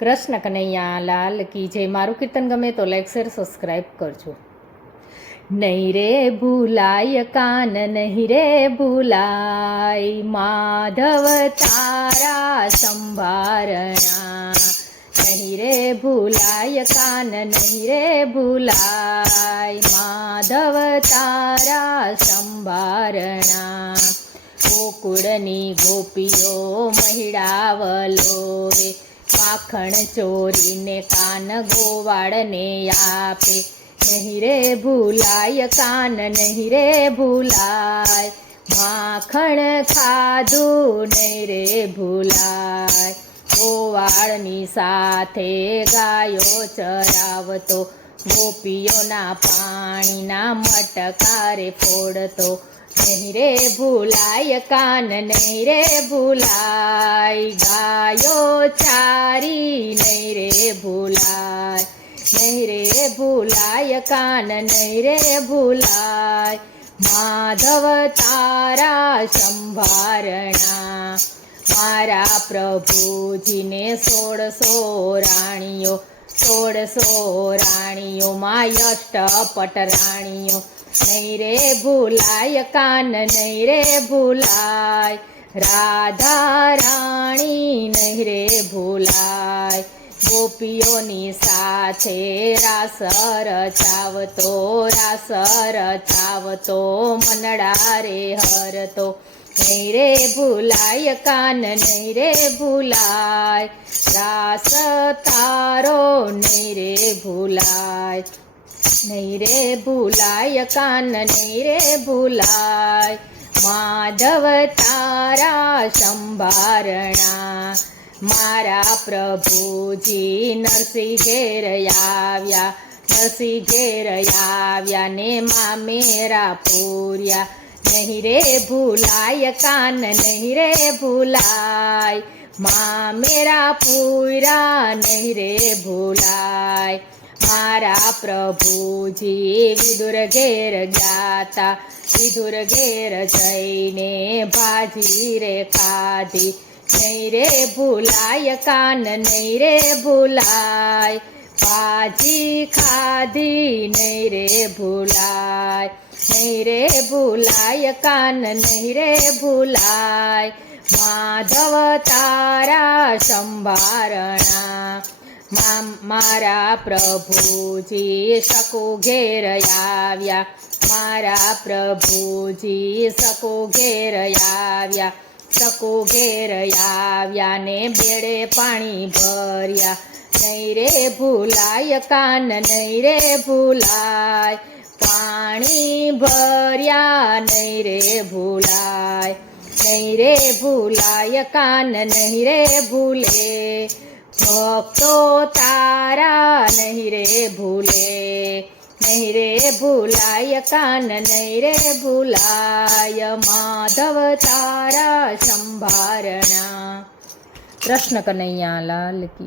કૃષ્ણ કનૈયા લાલ કી જય. મારું કીર્તન ગમે તો લાઈક શેર સબસ્ક્રાઈબ કરજો. નહીં રે ભૂલાય કાન નહીં રે ભૂલાય, માધવ તારા સંભારણા. નહીં રે ભૂલાય કાન નહીં રે ભૂલાય, માધવ તારા સંભારણા. ગોકુળની ગોપીઓ મહિડાવલો રે, માખણ ચોરીને કાન ગોવાળને આપે. નહીં રે ભૂલાય કાન નહીં રે ભૂલાય, માખણ ખાધું નહીં રે ભૂલાય. ગોવાળની સાથે ગાયો ચરાવતો, ગોપીઓના પાણીના મટકારે ફોડતો. નહીં રે ભૂલાય કાન નહીં રે ભૂલાય, ગાયો ચારી નહીં રે ભૂલાય. નહીં રે ભૂલાય કાન નહીં રે ભૂલાય, માધવ તારા સંભારણા. મારા પ્રભુજીને 1600 રાણીઓ, 1600 રાણીઓમાં અષ્ટપટ રાણીઓ. નહીં રે ભૂલાય કાન નહીં રે ભૂલાય, રાધા રાણી નહીં રે ભૂલાય. ગોપીઓની સાથે રાસ રચાવતો, રાસ રચાવતો મનડા રે હરતો. નહીં રે ભૂલાય કાન નહીં રે ભૂલાય, રાસ તારો નહીં રે ભૂલાય. નહીં રે ભૂલાય કાન નહીં રે ભૂલાય, માધવ તારા સંભારણા. મારા પ્રભુજી નરસિંહ ઘેર આવ્યા, નરસિંહ ઘેર આવ્યા ને મામેરા પૂર્યા. નહીં રે ભૂલાય કાન નહીં રે ભૂલાય, મામેરા પૂર્યા નહીં રે ભૂલાય. મારા પ્રભુજી વિદુર ઘેર ગાતા, વિદુર ઘેર જઈને ભાજી રે ખાધી. નહીં રે ભૂલાય કાન નહીં રે ભૂલાય, ભાજી ખાધી નહીં રે ભૂલાય. નહીં રે ભૂલાય કાન નહીં રે ભૂલાય, માધવ તારા સંભારણા. મારા પ્રભુજી શકુ ઘેર આવ્યા, મારા પ્રભુજી શકુ ઘેર આવ્યા. શકુ ઘેર આવ્યા ને બેડે પાણી ભર્યા. નહીં રે ભૂલાય કાન નહીં રે ભૂલાય, પાણી ભર્યા નહીં રે ભૂલાય. નહીં રે ભૂલાય કાન નહીં રે ભૂલે, ભક્તો તારા નહીં રે ભૂલે. નહીં રે ભૂલાય કાન નહીં રે ભૂલાય, માધવ તારા સંભારણા. કૃષ્ણ કનૈયા લાલ કી.